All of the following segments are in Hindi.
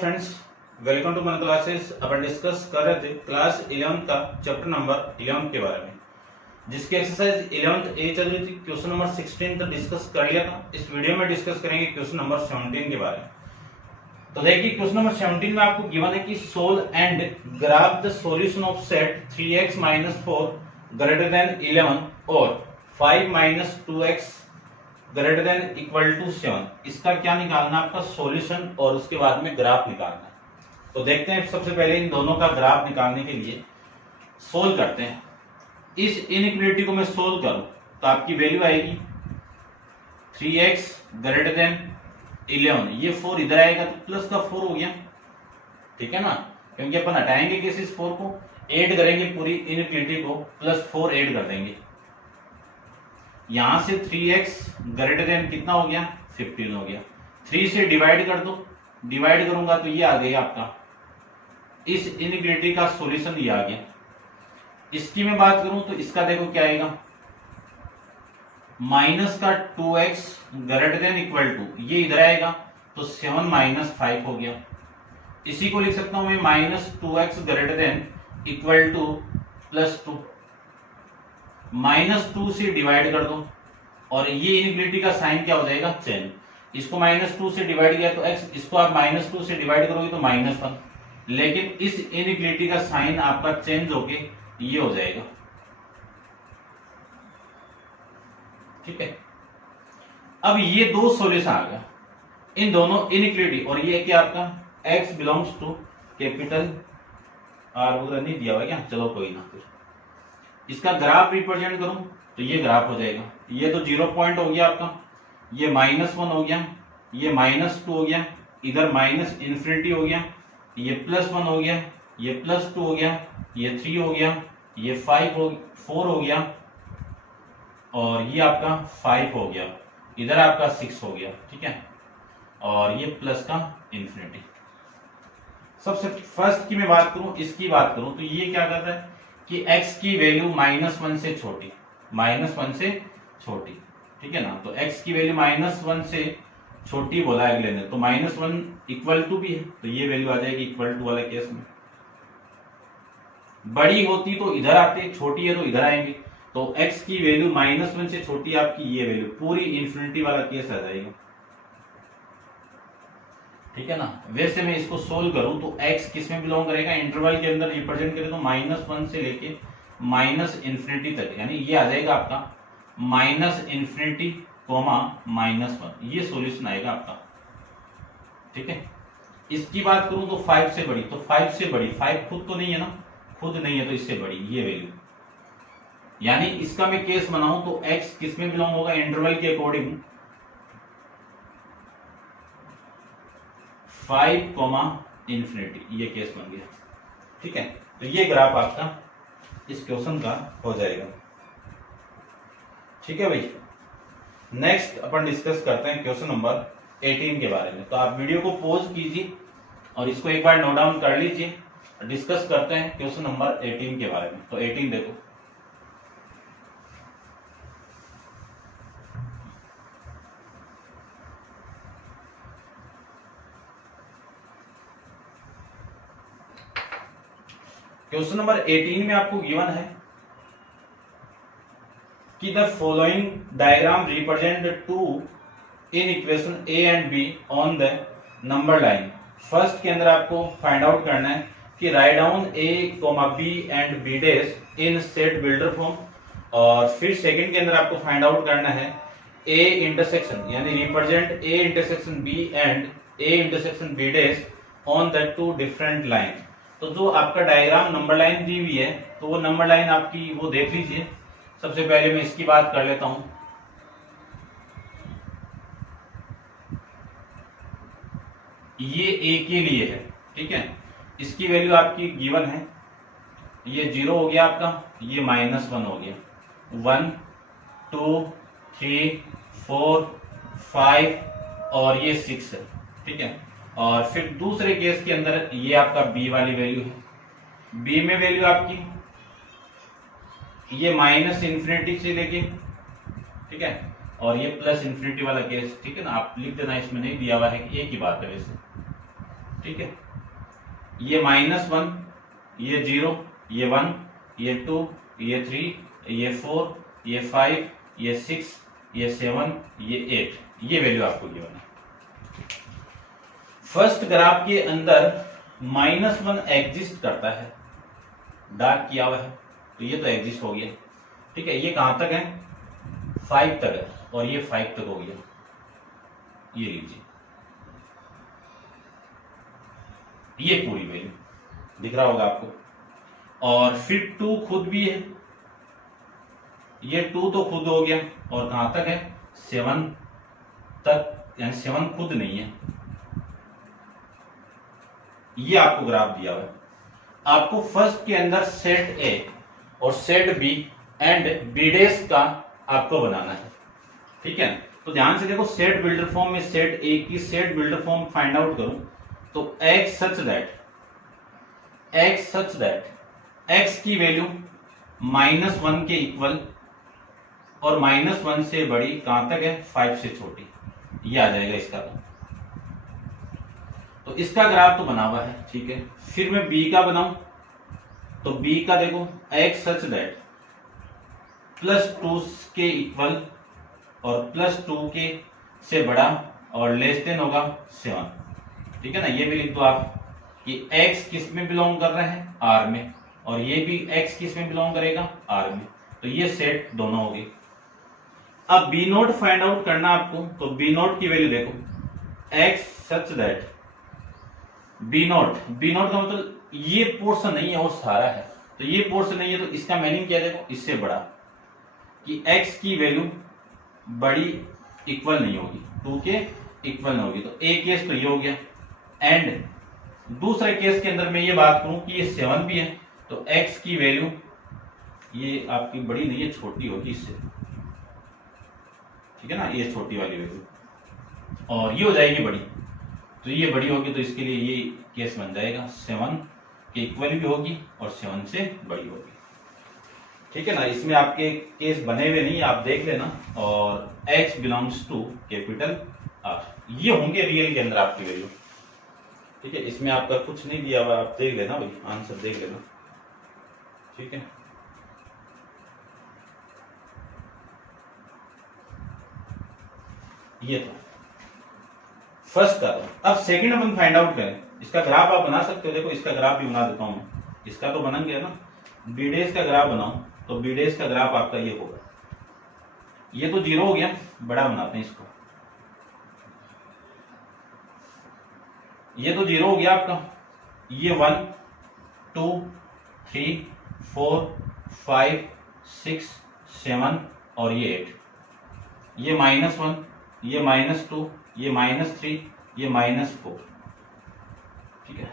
फ्रेंड्स, वेलकम टू मन क्लासेस। अपन डिस्कस कर रहे थे क्लास 11 का चैप्टर नंबर 11 के बारे में, जिसकी एक्सरसाइज 11th ए चल रही थी। क्वेश्चन नंबर 16 तक डिस्कस कर लिया था। इस वीडियो में डिस्कस करेंगे क्वेश्चन नंबर 17 के बारे में। तो देखिए, क्वेश्चन नंबर 17 में आपको गिवन है कि solve and graph the solution of set 3x - 4 greater than 11 और 5 - 2x greater than equal to 7। इसका क्या निकालना है? आपका सॉल्यूशन और उसके बाद में ग्राफ निकालना है। तो देखते हैं, सबसे पहले इन दोनों का ग्राफ निकालने के लिए सोल्व करते हैं। इस इनइक्वालिटी को मैं सोल्व करूं तो आपकी वैल्यू आएगी 3x ग्रेटर देन 11। ये 4 इधर आएगा तो प्लस का 4 हो गया, ठीक है ना, क्योंकि अपन हटाएंगे कैसे इस 4 को, ऐड करेंगे पूरी इनइक्वालिटी को, प्लस 4 ऐड कर देंगे। यहां से 3x ग्रेटर देन कितना हो गया? 15 हो गया। 3 से डिवाइड कर दो, डिवाइड करूंगा तो ये आ गया आपका, इस इनइक्वालिटी का सॉल्यूशन ये आ गया। इसकी मैं बात करूं तो इसका देखो क्या आएगा, माइनस का 2x greater than equal to, ये इधर आएगा तो 7 - 5 हो गया। इसी को लिख सकता हूं मैं -2x greater than equal to +2। -2 से डिवाइड कर दो और ये इनइक्वालिटी का साइन क्या हो जाएगा? चेन। इसको -2 से डिवाइड किया तो x, इसको आप -2 से डिवाइड करोगे तो -1, लेकिन इस इनइक्वालिटी का साइन आपका चेंज होके ये हो जाएगा, ठीक है। अब ये दो सॉल्यूशन आ गया, इन दोनों इनइक्वालिटी, और ये क्या आपका x belongs to capital R वगैरह नहीं दिया हुआ क्या, चलो कोई ना। फिर इसका ग्राफ रिप्रेजेंट करूं तो ये ग्राफ हो जाएगा, ये तो 0 पॉइंट हो गया आपका, ये -1 हो गया, ये -2 हो गया, इधर -∞ हो गया, ये +1 हो गया, ये +2 हो गया, ये 3 हो गया, ये 4 हो गया, और ये आपका 5 हो गया, इधर आपका 6 हो गया, ठीक है, और ये प्लस का ∞। सबसे फर्स्ट की मैं बात करूं, इसकी बात करूं तो ये क्या कर रहा है कि x की वैल्यू -1 से छोटी, -1 से छोटी, ठीक है ना। तो x की वैल्यू -1 से छोटी बोला है अगले ने, तो -1 इक्वल टू भी है, तो ये वैल्यू आ जाएगी इक्वल टू वाले केस में। बड़ी होती तो इधर आते, छोटी है तो इधर आएंगे, तो x की वैल्यू -1 से छोटी, आपकी ये वैल्यू पूरी इन्फिनिटी वाला केस आ जाएगा, ठीक है ना। वैसे मैं इसको सोल्व करूं तो x किस में बिलोंग करेगा? इंटरवल के अंदर रिप्रेजेंट करें तो -1 से लेके -∞ तक, यानी ये आ जाएगा आपका -∞, -1, ये सॉल्यूशन आएगा आपका, ठीक है। इसकी बात करूं तो 5 से बड़ी, तो 5 से बड़ी, 5 खुद तो नहीं है ना, खुद नहीं है तो इससे बड़ी ये वैल्यू, यानी इसका मैं केस बनाऊं तो x किस में बिलोंग होगा? इंटरवल के अकॉर्डिंग 5, ये केस बन गया, ठीक है। तो ये ग्राफ आपका इस क्वेश्चन का हो जाएगा, ठीक है भाई। नेक्स्ट अपन डिस्कस करते हैं क्वेश्चन नंबर 18 के बारे में। तो आप वीडियो को पॉज कीजिए और इसको एक बार नोट डाउन कर लीजिए, डिस्कस करते हैं क्वेश्चन नंबर 18 के बारे में। तो 18 देखो, क्वेश्चन नंबर 18 में आपको गिवन है कि the following diagram represent two inequation a and b on the number line. First के अंदर आपको फाइंड आउट करना है कि write down a, b and b dash इन सेट बिल्डर फॉर्म, और फिर सेकंड के अंदर आपको फाइंड आउट करना है a इंटरसेक्शन, यानी represent a intersection b and a intersection b dash on the two different line. तो जो आपका डायग्राम नंबर लाइन दी हुई है, तो वो नंबर लाइन आपकी वो देख लीजिए। सबसे पहले मैं इसकी बात कर लेता हूं, ये a के लिए है, ठीक है। इसकी वैल्यू आपकी गिवन है, ये 0 हो गया आपका, ये -1 हो गया, 1 2 3 4 5 और ये 6 है, ठीक है। और फिर दूसरे केस के अंदर ये आपका b वाली वैल्यू है। b में वैल्यू आपकी ये -∞ से लेके, ठीक है, और ये +∞ वाला केस, ठीक है ना। आप लिख देना, इसमें नहीं दिया हुआ है कि एक ही बात है वैसे। ठीक है, ये -1, ये 0, ये 1, ये 2, ये 3, ये 4, ये 5, ये 6, ये 7, ये 8, ये वैल्यू आपको गिवन है। फर्स्ट ग्राफ के अंदर -1 एग्जिस्ट करता है, डार्क किया हुआ है, तो ये तो एग्जिस्ट हो गया। ठीक है, ये कहां तक है? 5 तक है, और ये 5 तक हो गया, ये लीजिए, ये पूरी वैल्यू दिख रहा होगा आपको। और फिर 2 खुद भी है, ये 2 तो खुद हो गया, और कहां तक है? 7 तक, यानी 7 खुद नहीं है। ये आपको ग्राफ दिया हुआ है। आपको फर्स्ट के अंदर सेट ए और set B and B dash का आपको बनाना है। ठीक है, तो ध्यान से देखो, सेट बिल्डर फॉर्म में सेट ए की set builder form find out करूं तो x सच दैट x की वैल्यू -1 के इक्वल और -1 से बड़ी कहां तक है? 5 से छोटी, ये आ जाएगा इसका। तो इसका ग्राफ तो बना हुआ है, ठीक है। फिर मैं b का बनाऊं तो b का देखो, x सच दैट +2 के इक्वल और +2 के से बड़ा और लेस देन होगा 7। ठीक है ना, ये भी लिख दो आप कि x किस में बिलोंग कर रहे हैं? R में, और ये भी x किस में बिलोंग करेगा? R में। तो ये सेट दोनों हो गए। अब b नोट फाइंड आउट करना आपको, तो b नोट की वैल्यू देखो, x such that b note का मतलब ये पोर्शन नहीं है, वो सारा है, तो ये पोर्शन नहीं है, तो इसका मीनिंग क्या है? देखो, इससे बड़ा, कि x की वैल्यू बड़ी इक्वल नहीं होगी, 2 के इक्वल नहीं होगी। तो ए केस तो ये हो गया। एंड दूसरे केस के अंदर मैं ये बात करूं कि ये 7 भी है, तो x की वैल्यू ये आपकी बड़ी नहीं है, छोटी होगी इससे। ठीक है ना, ये छोटी वाली वैल्यू, और ये हो जाएगी बड़ी, तो ये बड़ी होगी, तो इसके लिए ये केस बन जाएगा 7 के इक्वल भी होगी और 7 से बड़ी होगी। ठीक है ना, इसमें आपके केस बने हुए नहीं, आप देख लेना। और x belongs to capital R, ये होंगे रियल के अंदर आपकी वैल्यू। ठीक है, इसमें आपका कुछ नहीं दिया हुआ, आप देख लेना भाई, आंसर देख लेना। ठीक है, ये था फर्स्ट का। अब सेकंड अपन फाइंड आउट करें, इसका ग्राफ आप बना सकते हो। देखो, इसका ग्राफ भी बना देता हूं मैं, इसका तो बन गया ना। बी डेज का ग्राफ बनाओ, तो बी डेज का ग्राफ आपका ये होगा, ये तो 0 हो गया, बड़ा बनाते हैं इसको, ये तो 0 हो गया आपका, ये 1 2 3 4 5 6 7 और ये 8, ये -1, ये -2, ये -3, ये -4। ठीक है,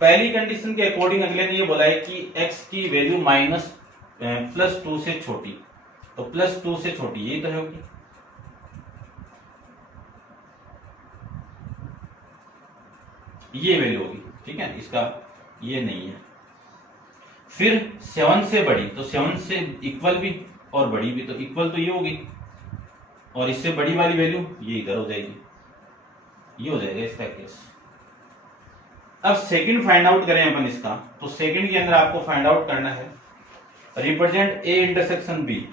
पहली कंडीशन के अकॉर्डिंग अगले ने ये बोला है कि x की वैल्यू +2 से छोटी, तो +2 से छोटी यही तो होगी। ये वैल्यू होगी। ठीक है, इसका ये नहीं है। फिर 7 से बड़ी, तो 7 से इक्वल भी और बड़ी भी, तो इक्वल तो ये होगी, और इससे बड़ी वाली वैल्यू ये इधर हो जाएगी, ये हो जाएगा इसका केस। अब सेकंड फाइंड आउट करें अपन इसका, तो सेकंड के अंदर आपको फाइंड आउट करना है represent A intersection B.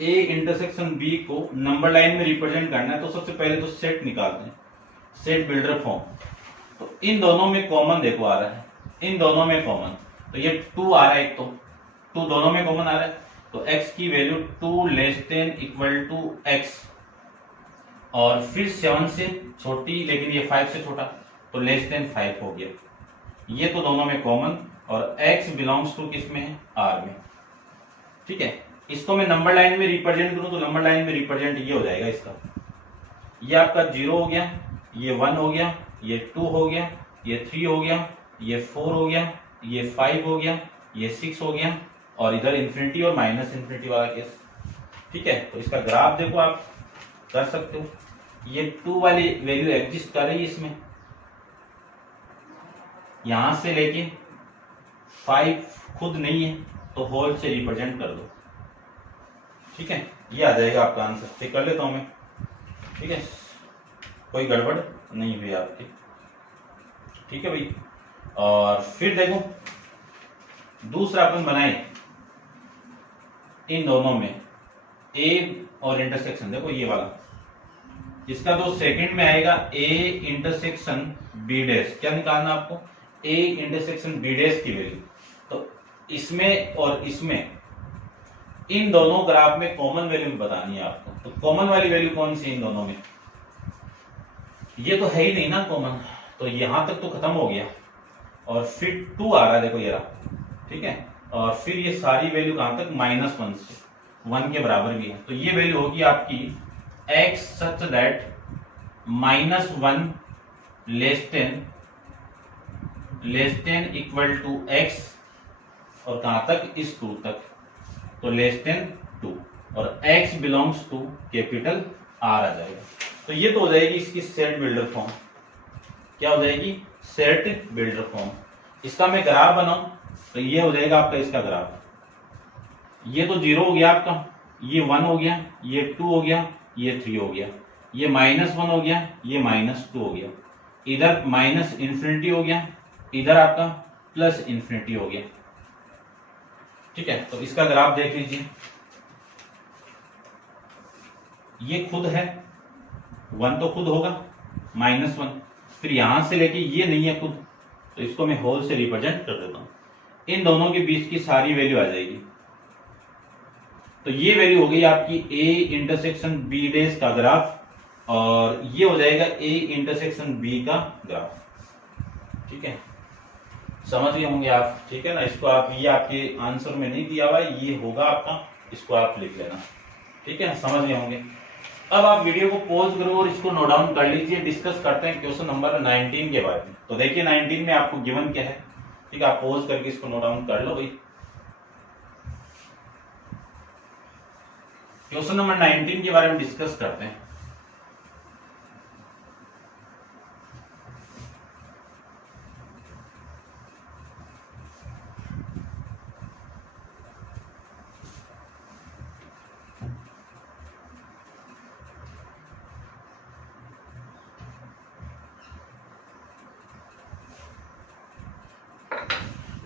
A intersection B को नंबर लाइन में रिप्रेजेंट करना है, तो सबसे पहले तो सेट निकालते हैं, सेट बिल्डर फॉर्म। तो इन दोनों में कॉमन देखो आ रहा है, इन दोनों में कॉमन, तो ये 2 आ रहा है, एक तो 2 दोनों में कॉमन आ रहा है, तो x की value 2 less than equal to x, और फिर 7 से छोटी, लेकिन ये 5 से छोटा, तो लेस देन 5 हो गया। ये तो दोनों में कॉमन, और x बिलोंग्स टू किस में है? R में। ठीक है, इसको मैं नंबर लाइन में रिप्रेजेंट करूं, तो नंबर लाइन में रिप्रेजेंट ये हो जाएगा इसका, ये आपका 0 हो गया, ये 1 हो गया, ये 2 हो गया, ये 3 हो गया, ये 4 हो गया, ये 5 हो गया, ये 6 हो गया, और इधर इंफिनिटी और -इंफिनिटी वाला केस। ठीक है, तो इसका ग्राफ देखो, आप कर सकते हो, ये 2 वाली वैल्यू एग्जिस्ट कर रही है इसमें, यहां से लेके 5 खुद नहीं है, तो होल से रिप्रेजेंट कर दो। ठीक है, ये आ जाएगा आपका आंसर। चेक कर लेता हूं मैं। ठीक है, कोई गड़बड़ नहीं हुई आपकी। ठीक है भाई। और फिर देखो दूसरा अपन बनाए इन दोनों में ए और इंटरसेक्शन, देखो ये वाला, इसका तो सेकंड में आएगा ए इंटरसेक्शन बी डैश, क्या निकालना आपको, ए इंटरसेक्शन बी डैश की वैल्यू। तो इसमें और इसमें इन दोनों ग्राफ में कॉमन वैल्यू बतानी है आपको। तो कॉमन वाली वैल्यू कौन सी इन दोनों में, ये तो है ही नहीं ना कॉमन, तो यहां तक तो खत्म हो गया और फिर 2 आ रहा है, देखो ये रहा, ठीक है। और फिर ये सारी वैल्यू कहां तक, -1 से 1 के बराबर भी है। तो ये वैल्यू होगी आपकी x such that -1 less than equal to x, और कहां तक, इस 2 तक, तो लेस देन 2, और x belongs to capital R आ जाएगा। तो ये तो हो जाएगी इसकी सेट बिल्डर फॉर्म। क्या हो जाएगी, सेट बिल्डर फॉर्म। इसका मैं ग्राफ बनाऊं तो ये हो जाएगा आपका इसका ग्राफ, ये तो 0 हो गया आपका, ये 1 हो गया, ये 2 हो गया, ये 3 हो गया, ये -1 हो गया, ये -2 हो गया, इधर -∞ हो गया, इधर आपका +∞ हो गया, ठीक है। तो इसका ग्राफ देख लीजिए, ये खुद है 1 तो खुद होगा, -1, फिर यहां से लेके ये नहीं है खुद, तो इसको मैं होल से रिप्रेजेंट कर देता हूं। इन दोनों के बीच की सारी वैल्यू आ जाएगी। तो ये वैल्यू हो गई आपकी ए इंटरसेक्शन बी डैश का ग्राफ, और ये हो जाएगा ए इंटरसेक्शन बी का ग्राफ, ठीक है। समझ गए होंगे आप, ठीक है ना। इसको आप, ये आपके आंसर में नहीं दिया हुआ है, ये होगा आपका, इसको आप लिख लेना, ठीक है, समझ गए होंगे। अब आप वीडियो को पॉज करो और इसको नोट डाउन कर लीजिए। डिस्कस करते हैं क्वेश्चन नंबर 19 के बारे में। तो देखिए 19 में आपको गिवन क्या है, ठीक है, आप पॉज करके इसको नोट डाउन कर लो भाई। क्वेश्चन नंबर 19 के बारे में डिस्कस करते हैं।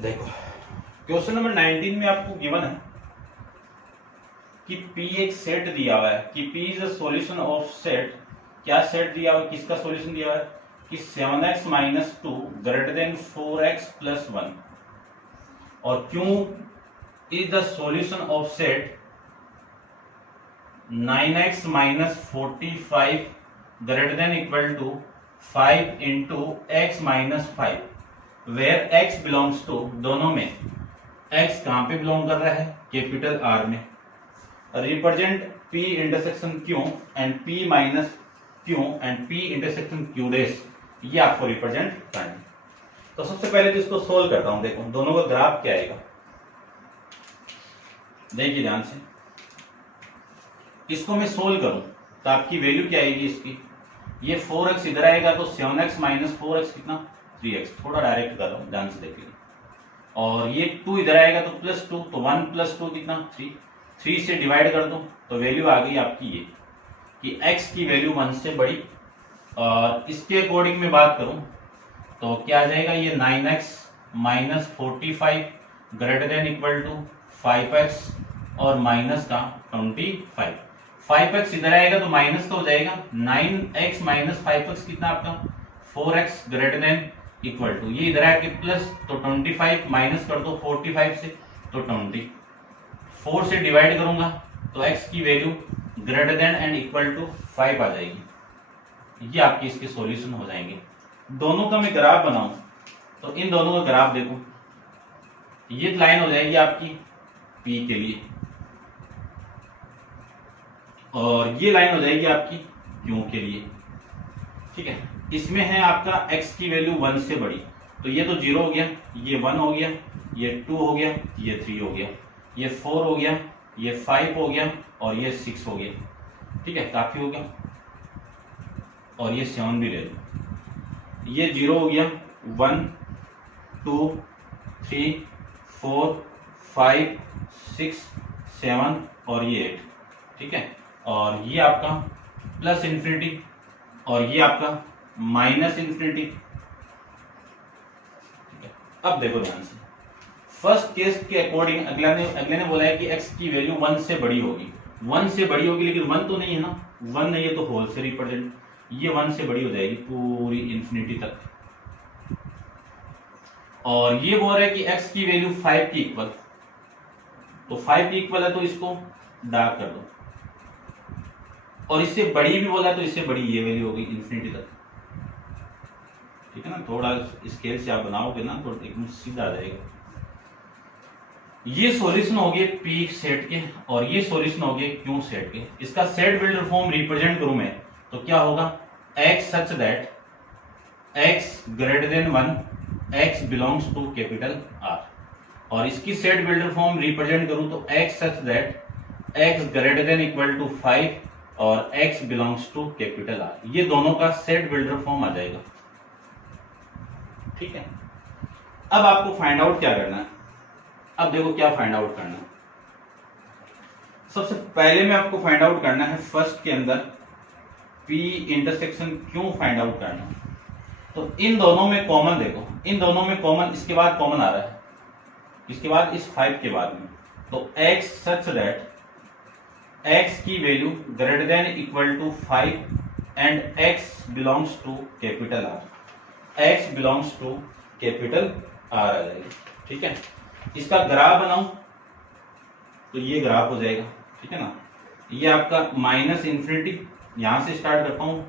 देखो क्वेश्चन नंबर 19 में आपको गिवन है कि P एक सेट दिया हुआ है, कि P is a solution of set, क्या सेट दिया हुआ है, किसका सॉल्यूशन दिया हुआ है, कि 7x - 2 ग्रेटर देन 4x + 1, और Q is the solution of set 9x - 45 greater than equal to 5 × x - 5, where x belongs to, दोनों में x कहां पे बिलोंग कर रहा है, कैपिटल R में। Represent P intersection Q and P minus Q and P intersection Q dash, ये आपको रिप्रेजेंट करना है। तो सबसे पहले तो इसको सोल्व करता हूं, देखो दोनों का ग्राफ क्या आएगा, देखिए ध्यान से। इसको मैं सोल्व करूं तो आपकी वैल्यू क्या आएगी इसकी, ये 4x इधर आएगा तो 7x - 4x कितना, 3x। थोड़ा डायरेक्ट कर रहा हूं, ध्यान से देखिए। और ये 2 इधर आएगा तो +2, तो 1 + 2 कितना, 3। 3 से डिवाइड कर दो तो वैल्यू आ गई आपकी ये, कि x की वैल्यू 1 से बड़ी। और इसके अकॉर्डिंग में बात करूं तो क्या आ जाएगा, ये 9x - 45 greater than equal to 5x और माइनस का 25। 5x इधर आएगा तो माइनस का हो जाएगा, 9x - 5x कितना आपका 4x greater than equal to, ये इधर आके प्लस, तो 25 माइनस कर दो 45 से तो 20। 4 से डिवाइड करूंगा तो x की value greater than and equal to 5 आ जाएगी। ये आपके इसके सॉल्यूशन हो जाएंगे। दोनों का मैं ग्राफ बनाऊं तो इन दोनों का ग्राफ देखो, ये लाइन हो जाएगी आपकी P के लिए, और ये लाइन हो जाएगी आपकी Q के लिए, ठीक है। इसमें है आपका x की वैल्यू 1 से बड़ी, तो ये तो 0 हो गया, ये 1 हो गया, ये 2 हो गया, ये 3 हो गया, ये 4 हो गया, ये 5 हो गया, और ये 6 हो गया, ठीक है, काफी हो गया। और ये 7 भी ले लो, ये 0 हो गया, 1 2 3 4 5 6 7 और ये 8, ठीक है। और ये आपका +∞, और ये आपका -∞, अब देखो ध्यान से, फर्स्ट केस के अकॉर्डिंग अगले ने बोला है कि x की वैल्यू 1 से बड़ी होगी, 1 से बड़ी होगी, लेकिन 1 तो नहीं है ना, 1 नहीं है तो होल से रिप्रेजेंट, ये 1 से बड़ी हो जाएगी पूरी इंफिनिटी तक। और ये बोल रहा है कि x की वैल्यू 5 की इक्वल, तो 5 की इक्वल है तो इसको डार्क कर दो, और इससे बड़ी भी बोला है तो इससे बड़ी ये वैल्यू होगी इंफिनिटी तक, ठीक है ना। थोड़ा स्केल से आप बनाओगे ना तो एकदम सीधा आ जाएगा। ये सॉल्यूशन हो गए P सेट के, और ये सॉल्यूशन हो गए Q सेट के। इसका सेट बिल्डर फॉर्म रिप्रेजेंट करूं मैं तो क्या होगा, x such that x greater than 1, x belongs to capital R। और इसकी सेट बिल्डर फॉर्म रिप्रेजेंट करूं तो x such that x greater than equal to 5 और x belongs to capital R। ये दोनों का सेट बिल्डर फॉर्म आ जाएगा, ठीक है। अब आपको फाइंड आउट क्या करना है, अब देखो क्या फाइंड आउट करना है। सबसे पहले में आपको फाइंड आउट करना है फर्स्ट के अंदर P intersection Q find out करना है। तो इन दोनों में कॉमन देखो, इन दोनों में कॉमन, इसके बाद कॉमन आ रहा है, इसके बाद इस 5 के बाद में, तो x सच दैट x की value greater than equal to 5 and x belongs to capital R, x belongs to capital R आ जाएगी, ठीक है। इसका ग्राफ बनाऊं तो ये ग्राफ हो जाएगा, ठीक है ना। ये आपका माइनस इंफिनिटी, यहां से स्टार्ट करता हूं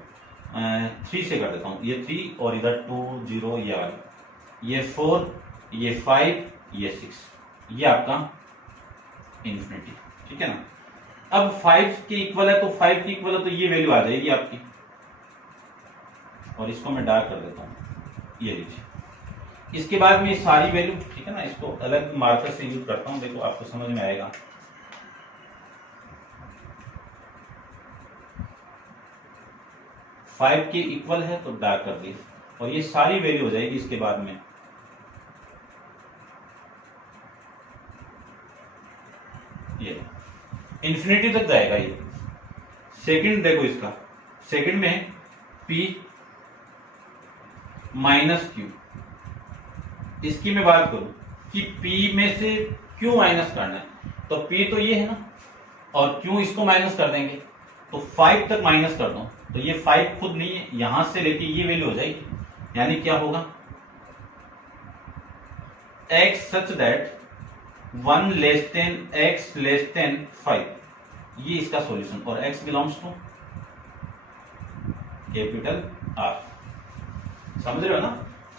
3 से कर देता हूं, ये 3 और इधर 2 0, ये वाली, ये 4, ये 5, ये 6, ये आपका इंफिनिटी, ठीक है ना। अब 5 के इक्वल है तो 5 की इक्वल है तो ये वैल्यू आ जाएगी आपकी, और इसको मैं डार्क कर देता हूं, ये लीजिए। इसके बाद में सारी वैल्यू, ठीक है ना, इसको अलग मार्कर से यूज करता हूं, देखो आपको समझ में आएगा। फाइव के इक्वल है तो डार्क कर दी, और ये सारी वैल्यू हो जाएगी इसके बाद में। ये इंफिनिटी तक जाएगा ये। सेकंड देखो इसका, सेकंड में P माइनस Q, इसकी मैं बात करूं कि P में से Q माइनस करना है, तो P तो ये है ना, और Q इसको माइनस कर देंगे, तो 5 तक माइनस कर दो, तो ये 5 खुद नहीं है, यहां से लेके ये वैल्यू हो जाएगी, यानी क्या होगा, x such that 1 less than x less than 5, ये इसका सॉल्यूशन, और x belongs to capital R। समझ रहे हो ना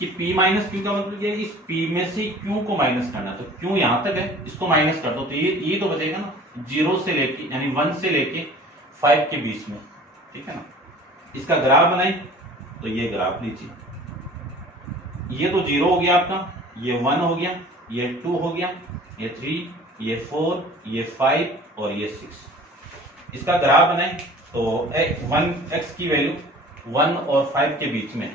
कि P माइनस Q का मतलब ये इस P में से Q को माइनस करना, तो Q यहां तक है, इसको माइनस कर दो, तो ये तो बचेगा ना 0 से लेके, यानी 1 से लेके 5 के बीच में, ठीक है ना। इसका ग्राफ बनाई तो ये ग्राफ लीजिए, ये तो 0 हो गया आपका, ये 1 हो गया, ये 2 हो गया, ये 3, ये 4, ये 5 और ये 6। इसका ग्राफ बनाए तो 1x की वैल्यू 1 और 5 के बीच में,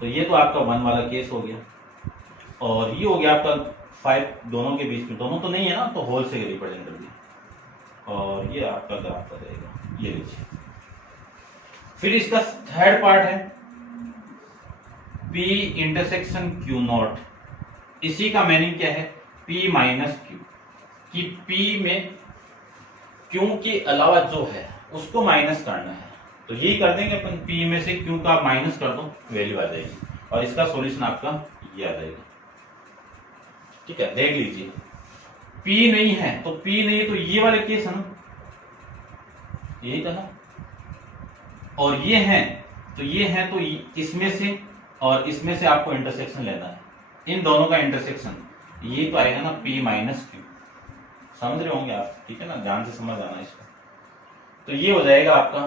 तो ये तो आपका 1 वाला केस हो गया, और ये हो गया आपका 5 दोनों के बीच में, दोनों तो नहीं है ना, तो होल से रिप्रेजेंट कर दिया, और ये आपका ग्राफ आ जाएगा, ये लीजिए। फिर इसका थर्ड पार्ट है P इंटरसेक्शन Q नॉट। इसी का मीनिंग क्या है, P माइनस Q, कि P में Q के अलावा जो है उसको माइनस करना है, तो यही कर देंगे अपन, P में से Q का माइनस कर दो, वैल्यू आ जाएगी, और इसका सॉल्यूशन आपका ये आ जाएगा, ठीक है। देख लीजिए P नहीं है तो P नहीं है तो ये वाले केस है ना, यही था ना, और ये है तो ये है, तो इसमें से और इसमें से आपको इंटरसेक्शन लेना है, इन दोनों का इंटरसेक्शन, ये तो आएगा ना P माइनस Q। समझ रहे होंगे आप, ठीक है ना, ध्यान से समझ आना इसको। तो ये हो जाएगा आपका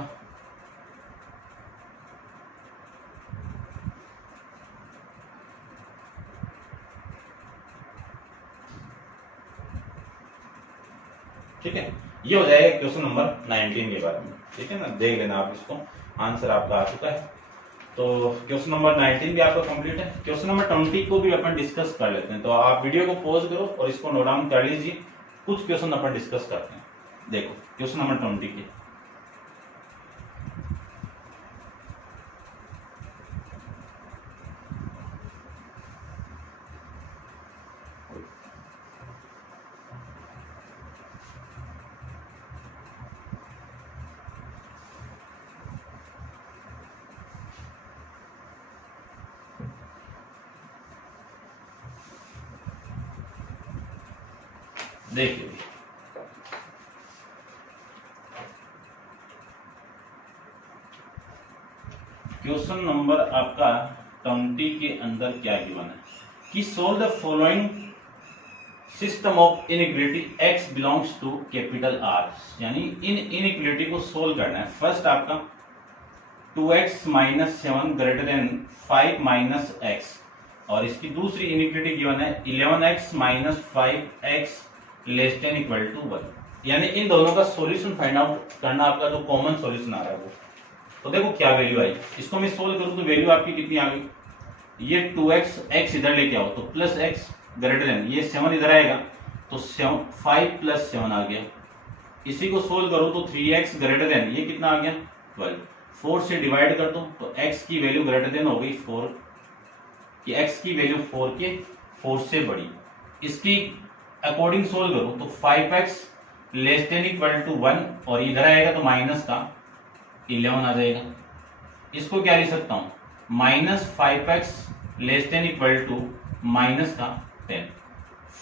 ठीक है, ये हो जाएगा क्वेश्चन नंबर 19 के बाद में, ठीक है ना। देख लेना आप इसको, आंसर आपका आ चुका है। तो क्वेश्चन नंबर 19 भी आपका कंप्लीट है। क्वेश्चन नंबर 20 को भी अपन डिस्कस कर लेते हैं, तो आप वीडियो को पॉज करो और इसको नोट डाउन कर लीजिए, कुछ क्वेश्चन अपन डिस्कस करते हैं। देखो क्वेश्चन नंबर 20 के, देखिए क्वेश्चन नंबर आपका 20 के अंदर क्या गिवन है कि solve the following system of inequality x belongs to capital R, यानी इन इनइक्वालिटी को सोल्व करना है। फर्स्ट आपका 2x minus 7 greater than 5 minus x, और इसकी दूसरी इनइक्वालिटी गिवन है 11x minus 5x less than equal to 1, यानी इन दोनों का सॉल्यूशन फाइंड आउट करना, आपका जो कॉमन सॉल्यूशन आ रहा है वो। तो देखो क्या वैल्यू आई, इसको मैं सोल्व करूं तो वैल्यू आपकी कितनी आ गई, ये 2x x इधर लेके आओ तो प्लस x ग्रेटर देन, ये 7 इधर आएगा तो 5 प्लस 7 आ गया। इसी को सोल्व करो तो 3x ग्रेटर देन, ये कितना आ गया 12, 4 से डिवाइड कर दो तो x की वैल्यू ग्रेटर देन हो गई 4, कि x की वैल्यू 4 से बड़ी। इसकी अकॉर्डिंग सोल्व करो तो 5x less than equal to 1, और इधर आएगा तो माइनस का 11 आ जाएगा। इसको क्या लिख सकता हूं, minus 5x less than equal to minus का 10,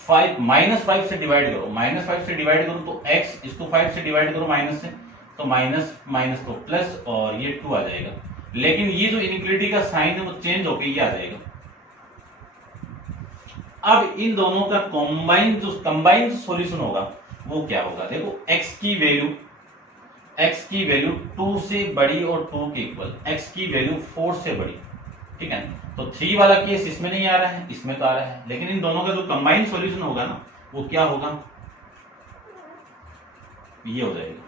5 माइनस 5 से डिवाइड करो, माइनस 5 से डिवाइड करो तो x, इसको 5 से डिवाइड करो माइनस से तो माइनस माइनस तो प्लस, और ये 2 आ जाएगा। लेकिन ये जो इनइक्वालिटी का साइन है वो चेंज होकर ये आ जाएगा। अब इन दोनों का कंबाइंड सॉल्यूशन होगा वो क्या होगा, देखो x की वैल्यू 2 से बड़ी और 2 के इक्वल, x की वैल्यू 4 से बड़ी, ठीक है। तो 3 वाला केस इसमें नहीं आ रहा है, इसमें तो आ रहा है, लेकिन इन दोनों का जो कंबाइंड सॉल्यूशन होगा ना वो क्या होगा, ये हो जाएगा,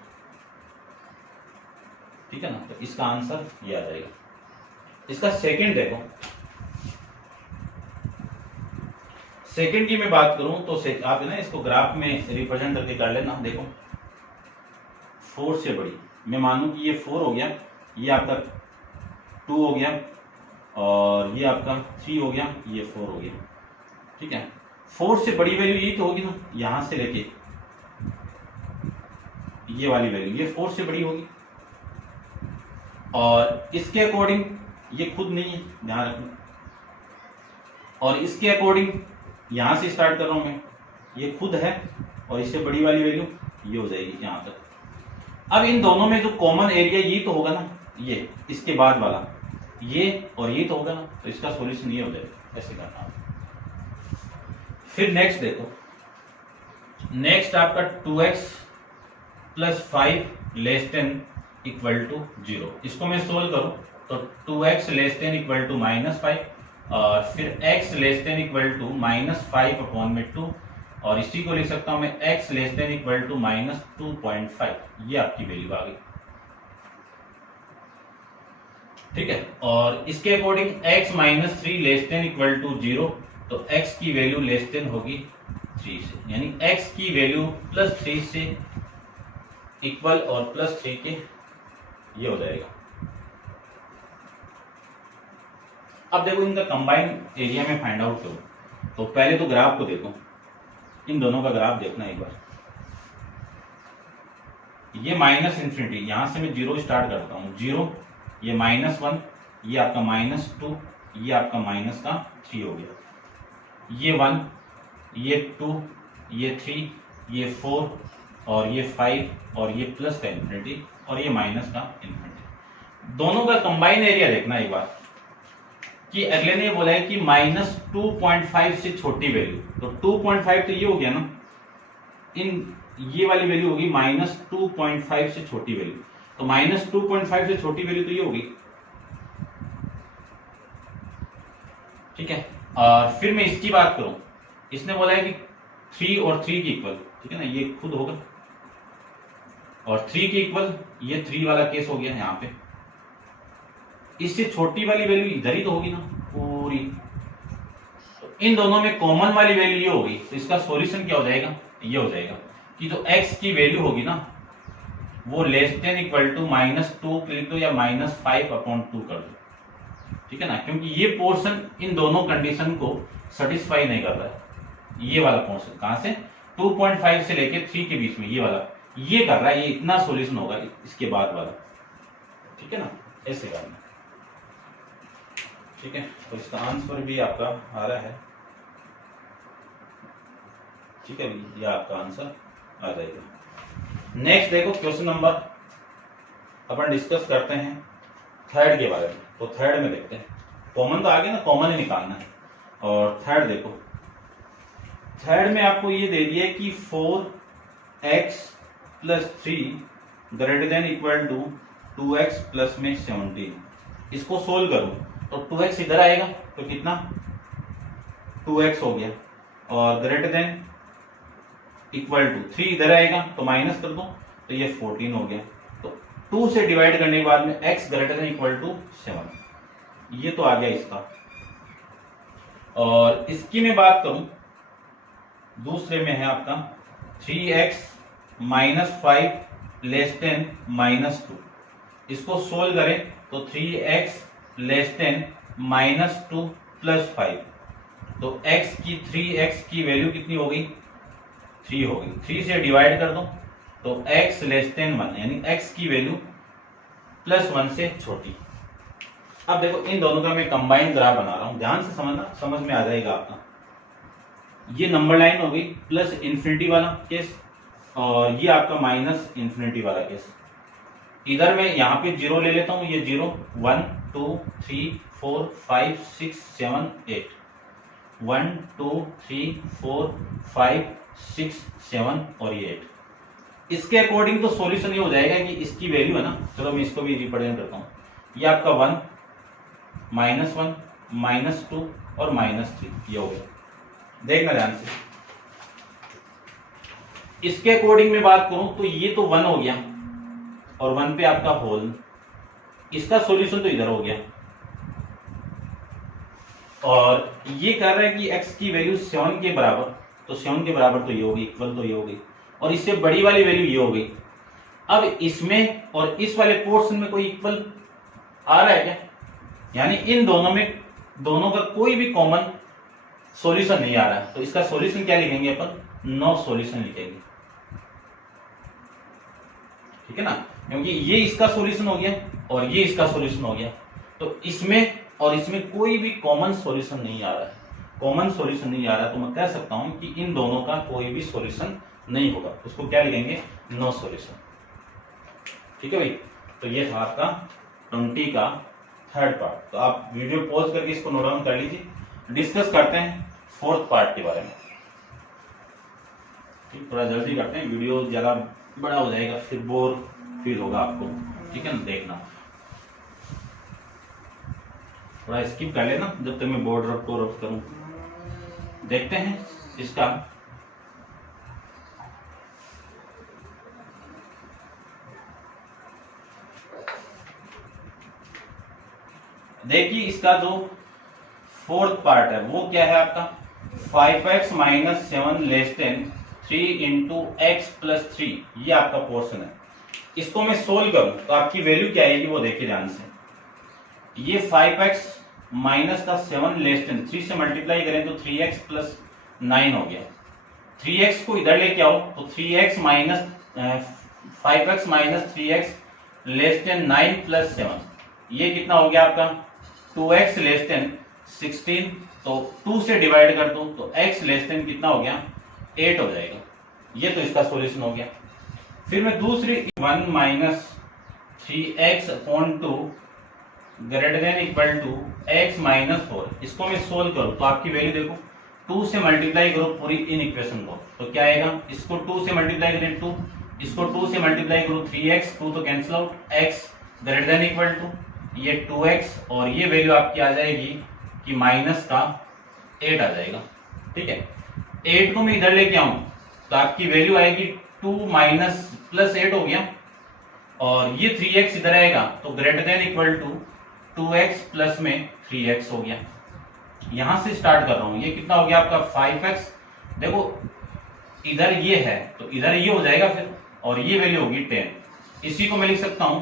ठीक है ना। तो इसका आंसर ये आ जाएगा। इसका सेकंड देखो, सेकंड की मैं बात करूं तो आप ना इसको ग्राफ में रिप्रेजेंट करके कर लेना। देखो 4 से बड़ी, मैं मानूं कि ये 4 हो गया, ये आपका 2 हो गया, और ये आपका 3 हो गया, ये 4 हो गया, ठीक है। 4 से बड़ी वैल्यू ये तो होगी ना, यहां से लेके ये वाली वैल्यू, ये 4 से बड़ी होगी, और इसके अकॉर्डिंग ये खुद नहीं है, ध्यान रखना, और इसके अकॉर्डिंग यहां से स्टार्ट कर रहा हूं मैं, ये खुद है, और इससे बड़ी वाली वैल्यू ये हो जाएगी यहां तक। अब इन दोनों में जो कॉमन एरिया ये तो होगा ना, ये इसके बाद वाला ये और ये तो होगा ना, तो इसका सॉल्यूशन ये हो जाएगा, ऐसे करना। फिर नेक्स्ट देखो, नेक्स्ट आपका 2x plus 5 less than equal to 0, इसको मैं सोल्व करूं तो 2x less than equal to minus 5, और फिर x less than equal to minus 5 upon में 2, और इसी को लिख सकता हूं मैं x less than equal to minus 2.5, ये आपकी वैल्यू आ गई, ठीक है। और इसके according x minus 3 less than equal to 0, तो x की वैल्यू लेस देन होगी 3 से, यानी x की वैल्यू प्लस 3 से इक्वल और प्लस 3 के ये हो जाएगा। अब देखो इनका कंबाइंड एरिया में फाइंड आउट करो, तो पहले तो ग्राफ को देखो, इन दोनों का ग्राफ देखना एक बार। ये माइनस इंफिनिटी, यहां से मैं 0 स्टार्ट करता हूं, 0, ये माइनस 1, ये आपका माइनस 2, ये आपका माइनस का 3 हो गया, ये 1, ये 2, ये 3, ये 4, और ये 5, और ये प्लस का इंफिनिटी, और ये माइनस का इंफिनिटी। दोनों का कंबाइन एरिया देखना एक बार, कि अगले ने बोला है कि माइनस 2.5 से छोटी वैल्यू, तो 2.5 तो ये हो गया ना, इन ये वाली वैल्यू होगी माइनस 2.5 से छोटी वैल्यू, तो माइनस 2.5 से छोटी वैल्यू तो ये होगी, ठीक है। और फिर मैं इसकी बात करूं, इसने बोला है कि 3 और 3 के इक्वल, ठीक है ना, ये खुद होगा, और 3 के इक्वल, ये 3 वाला केस हो गया यहाँ पे, इससे छोटी वाली वैल्यू इधर ही तो होगी ना पूरी, तो इन दोनों में कॉमन वाली वैल्यू ये होगी, तो इसका सॉल्यूशन क्या हो जाएगा, ये हो जाएगा कि जो x की वैल्यू होगी ना वो less than equal to minus 2 लिख दो, या माइनस 5 अपॉन 2 कर दो, ठीक है ना, क्योंकि ये पोर्शन इन दोनों कंडीशन को सेटिस्फाई नहीं कर रहा है। ये वाला पोर्शन कहां से, 2.5 से लेके 3 के बीच में ये वाला ये कर रहा है, ये इतना सॉल्यूशन होगा इसके बाद वाला, ठीक है ना, ऐसे करना, ठीक है। तो इसका आंसर भी आपका आ रहा है ठीक है, ये आपका आंसर आ जाएगा। नेक्स्ट देखो क्वेश्चन नंबर अपन डिस्कस करते हैं थर्ड के बारे में। तो थर्ड में देखते हैं, कॉमन तो आ गया ना, कॉमन ही निकालना है। और थर्ड देखो, थर्ड में आपको ये दे दिया कि 4x + 3 greater than equal to 2x plus में 17। इसको सोल्व करूं तो 2x इधर आएगा तो कितना 2x हो गया, और ग्रेटर देन इक्वल टू 3 इधर आएगा तो माइनस कर दो तो ये 14 हो गया। तो 2 से डिवाइड करने के बाद में x greater than equal to 7, ये तो आ गया इसका। और इसकी मैं बात करूं, दूसरे में है आपका 3x - 5 लेस देन -2। इसको सोल्व करें तो 3x लेस देन -2 + 5, तो3x की वैल्यू कितनी हो गई 3 हो गई। 3 से डिवाइड कर दो तो x लेस देन 1, यानी x की वैल्यू +1 से छोटी। अब देखो इन दोनों का मैं कंबाइन ग्राफ बना रहा हूं, ध्यान से समझना, समझ में आ जाएगा आपका। ये नंबर लाइन हो गई +∞ वाला केस, और ये आपका -∞ वाला केस। इधर मैं यहाँ पे 0 ले लेता हूं, ये 0 1 2 3 4 5 6 7 8, 1 2 3 4 5 6 7 और ये 8। इसके अकॉर्डिंग तो सॉल्यूशन ये हो जाएगा कि इसकी वैल्यू है ना, चलो मैं इसको भी रिप्रेजेंट करता हूँ। ये आपका 1 -1 -2 और -3 ये हो गया, देखना ध्यान से। इसके अकॉर्डिंग में बात करूं तो ये तो 1 हो गया, और 1 पे आपका होल, इसका सॉल्यूशन तो इधर हो गया। और ये कह रहा है कि x की वैल्यू 7 के बराबर, तो 7 के बराबर तो ये हो गई, इक्वल तो ये हो गई, और इससे बड़ी वाली वैल्यू ये हो गई। अब इसमें और इस वाले पोर्शन में कोई इक्वल आ रहा है क्या, यानी इन दोनों में, दोनों का कोई भी कॉमन सॉल्यूशन नहीं आ रहा है। तो इसका सॉल्यूशन क्या लिखेंगे अपन, नो सॉल्यूशन लिखेंगे, ठीक है ना, क्योंकि ये इसका सॉल्यूशन हो गया और ये इसका सॉल्यूशन हो गया। तो इसमें और इसमें कोई भी कॉमन सॉल्यूशन नहीं आ रहा है, कॉमन सॉल्यूशन नहीं आ रहा, तो मैं कह सकता हूं कि इन दोनों का कोई भी सॉल्यूशन नहीं होगा। उसको क्या लिखेंगे, नो सॉल्यूशन, ठीक है भाई। तो ये था आपका 20 का थर्ड पार्ट। तो आप वीडियो पॉज करके इसको नोट डाउन कर लीजिए। डिस्कस करते हैं फोर्थ पार्ट के बारे में, ठीक, थोड़ा जल्दी करते हैं, वीडियो ज्यादा बड़ा हो जाएगा, फिर बोर फील होगा आपको, ठीक है ना। देखना, थोड़ा स्किप कर लेना जब तक मैं बोर्ड रफ को रफ करूं। देखते हैं इसका, देखिए इसका जो फोर्थ पार्ट है वो क्या है आपका, 5x - 7 लेस देन 3 × x + 3, ये आपका पोर्शन है। इसको मैं सोल्व करूं तो आपकी वैल्यू क्या आएगी वो देखिए ध्यान से। ये 5x - 7 लेस देन 3 से मल्टीप्लाई करें तो 3x + 9 हो गया। 3x को इधर लेके आओ तो 5x - 3x लेस देन 9 + 7, ये कितना हो गया आपका 2x लेस देन 16। तो 2 से डिवाइड कर दो तो x लेस देन कितना हो गया 8 हो जाएगा। ये तो इसका सॉल्यूशन हो गया। फिर मैं दूसरी 1 - 3x/2 greater than equal to x - 4, इसको मैं सोल्व करूं तो आपकी वैल्यू देखो 2 से मल्टीप्लाई करो पूरी इन इक्वेशन को तो क्या आएगा, इसको 2 से मल्टीप्लाई करें 2, इसको 2 से मल्टीप्लाई करो 3x, 2 तो cancel out, x greater than equal to ये 2x, और ये वैल्यू आपकी आ जाएगी कि -8 आ जाएगा, ठीक है। 8 को मैं इधर लेके आऊं तो आपकी वैल्यू आएगी 2 +8 हो गया, और ये 3x इधर आएगा तो greater than equal to 2x plus में 3x हो गया। यहां से स्टार्ट कर रहा हूं, ये कितना हो गया आपका 5x, देखो इधर ये है तो इधर ये हो जाएगा फिर, और ये वैल्यू होगी 10। इसी को मैं लिख सकता हूं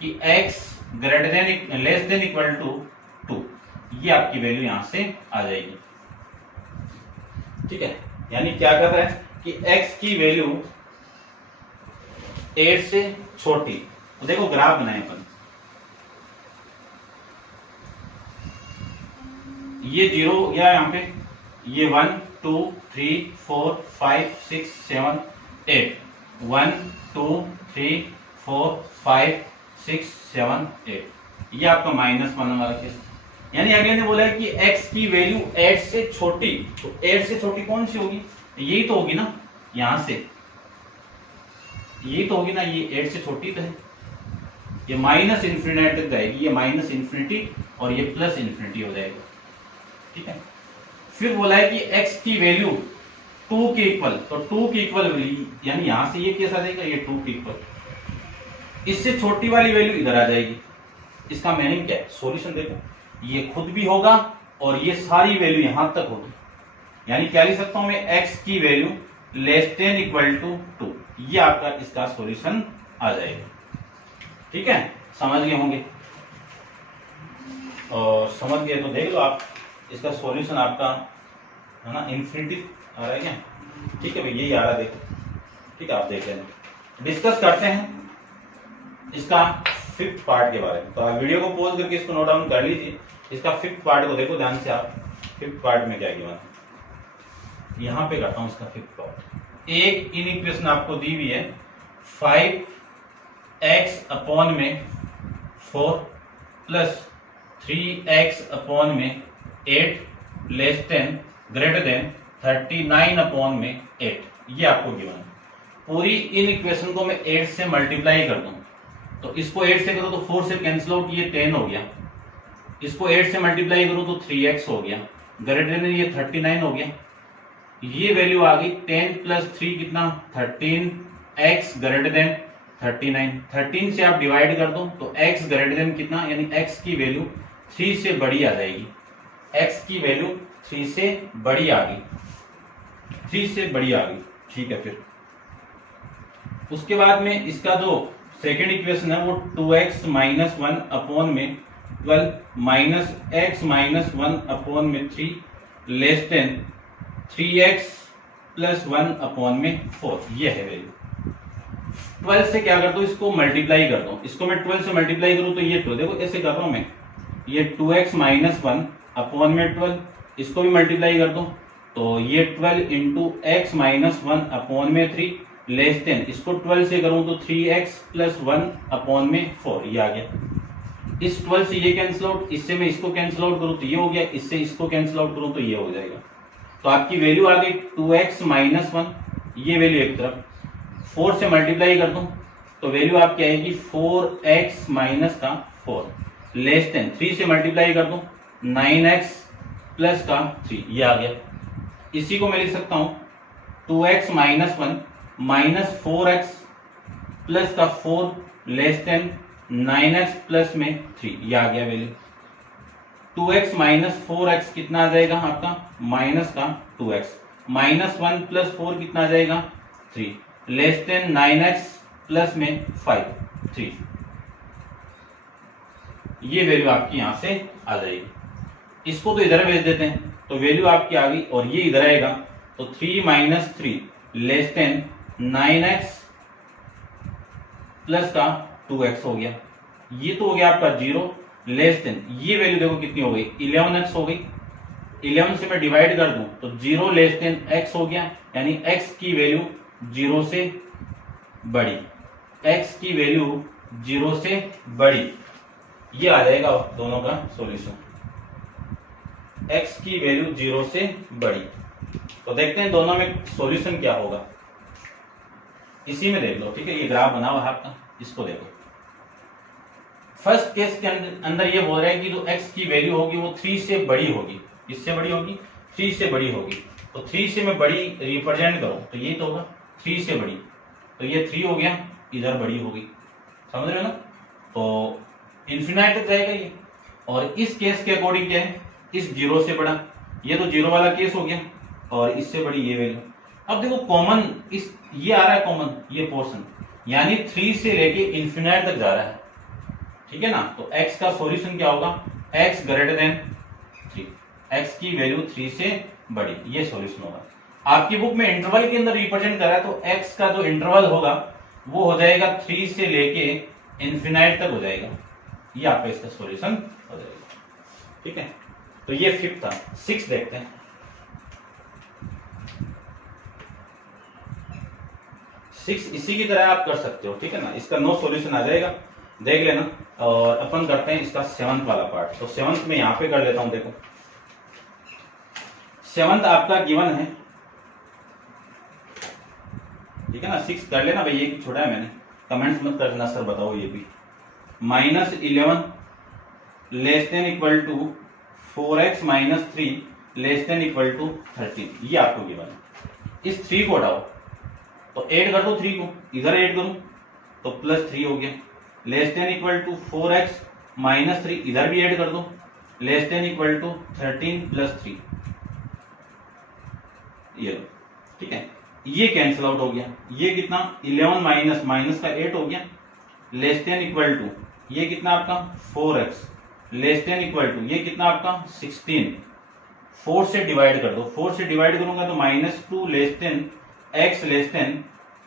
कि x greater than less than equal to 2, ये आपकी वैल्यू यहां से आ जाएगी, ठीक है। यानी क्या कर रहा है कि x की वैल्यू 8 से छोटी, तो देखो ग्राफ बनाए अपन, ये 0 या यहाँ पे ये 1 2 3 4 5 6 7 8 1 2 3 4 5 6 7 8 ये आपका -1 वाला केस। यानी अगले ने बोला है कि x की वैल्यू 8 से छोटी, तो 8 से छोटी कौन सी होगी? यही तो होगी ना, यहां से यही तो होगी ना, ये 8 से छोटी तो है, ये माइनस इन्फिनिटी तक जाएगी, ये माइनस इन्फिनिटी और ये प्लस इन्फिनिटी हो जाएगा। ठीक है, फिर बोला है कि x की वैल्यू 2 के इक्वल, तो 2 के इक्वल यानी यहां से ये कैसा जाएगा, ये 2 के इक्वल, इससे छोटी वाली वैल्यू इधर आ जाएगी। इसका मीनिंग क्या है? सॉल्यूशन देखो, ये खुद भी होगा और ये सारी वैल्यू यहां तक होगी। यानी क्या लिख सकता हूं मैं, x की value less than equal to 2, ये आपका इसका सॉल्यूशन आ जाएगा। ठीक है, समझ गए होंगे, और समझ गए तो देख लो आप, इसका सॉल्यूशन आपका है ना इन्फिनिटी आ रहा है क्या? ठीक है भाई, यही आ रहा है, देखो। ठीक है, आप देख लेना। डिस्कस करते हैं इसका 5th पार्ट के बारे में। तो आप वीडियो को पॉज करके इसको नोट डाउन कर लीजिए, इसका 5th पार्ट को देखो ध्यान से आप। 5th पार्ट में क्या गिवन, यहां पे करता हूं इसका 5th पार्ट। एक इन इक्वेशन आपको दी हुई है 5x अपॉन में 4 प्लस 3x अपॉन में 8 less than greater than 39 upon में 8, ये आपको गिवन है। पूरी इन इक्वेशन को मैं 8 से मल्टीप्लाई कर दूं, तो इसको 8 से करो तो 4 से कैंसिल आउट, ये 10 हो गया। इसको 8 से मल्टीप्लाई करो तो 3x हो गया, ग्रेटर देन ये 39 हो गया। ये वैल्यू आ गई 10 प्लस 3 कितना, 13x ग्रेटर देन 39। 13 से आप डिवाइड कर दो तो x ग्रेटर देन कितना, यानी x की वैल्यू 3 से बड़ी आ जाएगी। x की वैल्यू 3 से बड़ी आ गई, 3 से बड़ी आ गई। ठीक है, फिर उसके बाद में इसका जो सेकेंड इक्वेशन है वो 2x माइनस 1 अपॉन में 12 माइनस x माइनस 1 अपॉन में 3 less then 3x plus 1 upon में 4, ये है वैल्यू। 12 से क्या कर दो, इसको मल्टीप्लाई कर दो। इसको मैं 12 से मल्टीप्लाई करूं तो ये 2, देखो ऐसे कर रहा हूं मैं, ये 2x माइनस 1 अपॉन में 12, इसको भी मल्टीप्लाई कर दो तो ये 12 इंटू एक्स माइनस 1 अपॉन में 3 लेस देन, इसको 12 से करूं तो 3x प्लस 1 अपॉन में 4, ये आ गया। इस 12 से ये कैंसिल आउट, इससे मैं इसको कैंसिल आउट करूं तो ये हो गया, इससे इसको कैंसिल आउट करूं तो ये हो जाएगा। तो आपकी वैल्यू आ गई 2x माइनस 1, ये वैल्यू एक तरफ, 4 से मल्टीप्लाई कर दूं तो वैल्यू आपकी आएगी 4x माइनस का 4 लेस देन 3 से मल्टीप्लाई कर दूं 9x प्लस का 3, ये आ गया। इसी को मैं लिख सकता हूं 2x minus 1 minus 4x plus का 4 लेस देन 9x प्लस में 3, ये आ गया वैल्यू। 2x माइनस 4x कितना आ जाएगा आपका, माइनस का 2x, माइनस 1 प्लस 4 कितना आ जाएगा 3 लेस देन 9x प्लस में 5 3, ये वैल्यू आपकी यहां से आ जाएगी। इसको तो इधर भेज देते हैं तो वैल्यू आपकी आ गई, और ये इधर आएगा तो 3 minus 3 less then 9x plus का 2x हो गया। ये तो हो गया आपका 0 लेस देन, ये वैल्यू देखो कितनी हो गई 11x हो गई। 11 से मैं डिवाइड कर दूं तो 0 लेस देन x हो गया, यानी x की वैल्यू 0 से बड़ी, x की वैल्यू 0 से बड़ी, ये आ जाएगा दोनों का सॉल्यूशन, x की वैल्यू 0 से बड़ी। तो देखते हैं दोनों में सॉल्यूशन क्या होगा, इसी में देख लो। ठीक है, ये ग्राफ बना हुआ है आपका, इसको देखो। फर्स्ट केस के अंदर ये बोल रहा है कि जो x की वैल्यू होगी वो 3 से बड़ी होगी, किससे बड़ी होगी, 3 से बड़ी होगी। तो 3 से मैं बड़ी रिप्रेजेंट करूं तो ये तो होगा 3 से बड़ी, तो ये 3 हो गया, इधर बड़ी होगी, समझ रहे हो ना। तो इन्फिनाइट तक जाएगा ये, और इस केस के अकॉर्डिंग क्या है, इस 0 से बड़ा, ये तो 0 वाला केस हो गया, और इससे बड़ी ये वैल्यू। अब देखो कॉमन इस ये आ रहा है, कॉमन ये पोर्शन, यानी 3 से लेके इन्फिनाइट तक जा रहा है। ठीक है ना, तो x का सॉल्यूशन क्या होगा, x ग्रेटर देन 3, x की वैल्यू 3 से बड़ी, ये सॉल्यूशन होगा। आपकी बुक में इंटरवल के अंदर रिप्रेजेंट करा है तो x का जो इंटरवल होगा वो हो जाएगा 3 से लेके इन्फिनाइट तक हो जाएगा, ये आपका इसका सॉल्यूशन हो जाएगा। ठीक है, तो ये 5th था। 6 देखते हैं। 6 इसी की तरह आप कर सकते हो, ठीक है ना। इसका 9 सॉल्यूशन आ जाएगा, देख लेना। और अपन करते हैं इसका 7th वाला पार्ट। तो 7th में यहां पे कर लेता हूं। देखो 7th आपका गिवन है, ठीक है ना। 6 कर लेना भाई, ये छोड़ा है मैंने, कमेंट्स मत करना सर बताओ ये भी। -11 less than equal to 4x - 3 less than equal to 13, ये आपको गिवन है। इस 3 को हटाओ तो ऐड कर दो 3 को, इधर ऐड करूं तो +3 हो गया। Less than equal to 4x - 3, इधर भी ऐड कर दो, लेस देन इक्वल टू 13 + 3, ये लो, ठीक है। ये कैंसिल आउट हो गया, ये कितना 11 माइनस का 8 हो गया, लेस देन इक्वल टू ये कितना आपका 4x less than equal to ये कितना आपका 16, 4 से डिवाइड कर दो, 4 से डिवाइड करूंगा तो -2 less than x less then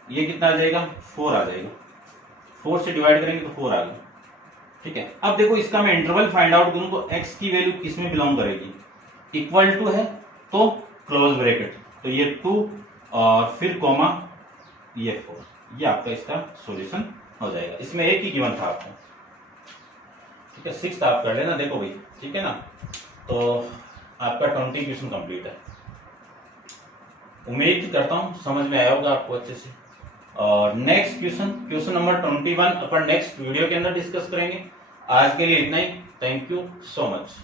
ये कितना आ जाएगा 4 आ जाएगा, 4 से डिवाइड करेंगे तो 4 आ गया, ठीक है। अब देखो इसका मैं इंटरवल फाइंड आउट करूं तो x की वैल्यू किस में बिलोंग करेगी, इक्वल टू है तो क्लोज ब्रैकेट, तो ये 2 और फिर कॉमा ये 4, ये आपका इसका सॉल्यूशन हो जाएगा। इसमें एक ही गिवन था आपको, ठीक है। 6th आप कर लेना, देखो भाई, ठीक है ना। तो आपका 20 क्वेश्चन कंप्लीट है। उम्मीद करता हूं समझ में आया होगा आपको अच्छे से। और नेक्स्ट क्वेश्चन नंबर 21 अपन नेक्स्ट वीडियो के अंदर डिस्कस करेंगे। आज के लिए इतना ही, थैंक यू सो मच।